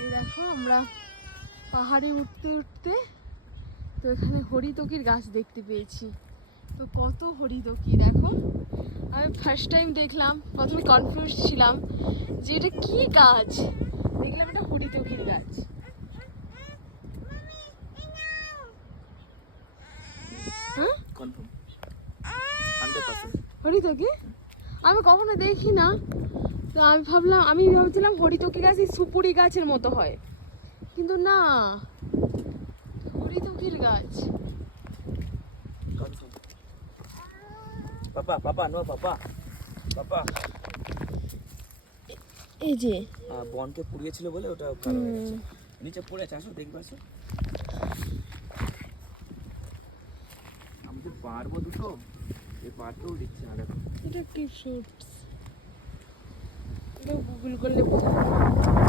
এই দেখো আমরা পাহাড়ে উঠতে উঠতে তো এখানে হরিতকির গাছ দেখতে পেয়েছি। তো কত হরিতকি দেখো, আমি ফার্স্ট টাইম দেখলাম, প্রথমে কনফিউজ ছিলাম যে এটা কি গাছ, দেখলাম এটা হরিতকির গাছ। হ্যাঁ কনফার্ম 100%। হরিতকি আমি কখনো দেখি না, তো আমি ভাবছিলাম হরিতকি গাছ এই সুপুরি গাছের মতো হয়, কিন্তু না, হরিতকির গাছ। কনফার্ম। পাপা পাপা নো পাপা পাপা। এই যে বনকে পুড়িয়েছিল বলে ওটা কালো হয়ে গেছে। নিচে পড়ে আছে, আসো দেখবে, আসো। আমি তো পারবো দুটো, এই পারতেও দিচ্ছে না। দেখো এটা কি ফ্রুটস, এটা গুগল করলে বোঝা যাবে।